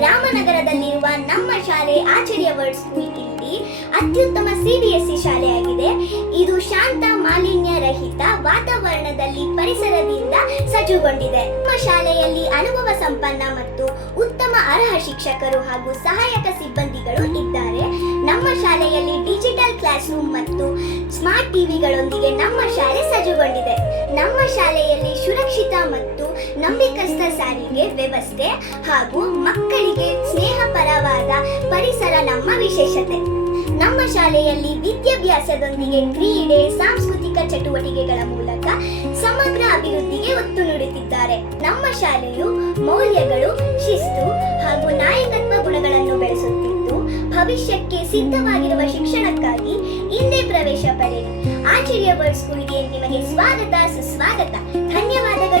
ರಾಮನಗರದಲ್ಲಿರುವ ನಮ್ಮ ಶಾಲೆ ಆಚಾರ್ಯ word school ಇಲ್ಲಿ ಅತ್ಯುತ್ತಮ CBSE ಶಾಲೆಯಾಗಿದೆ. ಇದು ಶಾಂತ ಮಾಲಿನ್ಯ ರಹಿತ ವಾತಾವರಣದಲ್ಲಿ ಪರಿಸರದಿಂದ ಸಜ್ಜುಗೊಂಡಿದೆ. ನಮ್ಮ ಶಾಲೆಯಲ್ಲಿ ಅನುಭವ ಸಂಪನ್ನ ಮತ್ತು ಉತ್ತಮ ಅರ್ಹ ಶಿಕ್ಷಕರು ಹಾಗೂ ಸಹಾಯಕ ಸಿಬ್ಬಂದಿಗಳು ಇದ್ದಾರೆ. ನಮ್ಮ ಶಾಲೆಯಲ್ಲಿ ಡಿಜಿಟಲ್ ಕ್ಲಾಸ್ ರೂಮ್ ಮತ್ತು ಸ್ಮಾರ್ಟ್ ಟಿವಿಗಳೊಂದಿಗೆ ನಮ್ಮ ಶಾಲೆ ಸಜ್ಜುಗೊಂಡಿದೆ. ನಮ್ಮ ಶಾಲೆಯಲ್ಲಿ ಸುರಕ್ಷಿತ ಮತ್ತು ನಂಬಿಕಸ್ಥ ಸಾರಿಗೆ ವ್ಯವಸ್ಥೆ ಹಾಗೂ ಮಕ್ಕಳಿಗೆ ಸ್ನೇಹಪರವಾದ ಪರಿಸರ ನಮ್ಮ ವಿಶೇಷತೆ. ನಮ್ಮ ಶಾಲೆಯಲ್ಲಿ ವಿದ್ಯಾಭ್ಯಾಸದೊಂದಿಗೆ ಕ್ರೀಡೆ, ಸಾಂಸ್ಕೃತಿಕ ಚಟುವಟಿಕೆಗಳ ಮೂಲಕ ಸಮಗ್ರ ಅಭಿವೃದ್ಧಿಗೆ ಒತ್ತು ನೀಡುತ್ತಿದ್ದಾರೆ. ನಮ್ಮ ಶಾಲೆಯು ಮೌಲ್ಯಗಳು, ಶಿಸ್ತು ಹಾಗೂ ನಾಯಕತ್ವ ಗುಣಗಳನ್ನು ಬೆಳೆಸುತ್ತಿದ್ದು ಭವಿಷ್ಯಕ್ಕೆ ಸಿದ್ಧವಾಗಿರುವ ಶಿಕ್ಷಣಕ್ಕಾಗಿ ಹಿಂದೆ ಪ್ರವೇಶ ಪಡೆಯಿರಿ. ಆಚಾರ್ಯ ವರ್ಡ್ ಸ್ಕೂಲ್ಗೆ ನಿಮಗೆ ಸ್ವಾಗತ, ಸುಸ್ವಾಗತ. ಧನ್ಯವಾದಗಳು.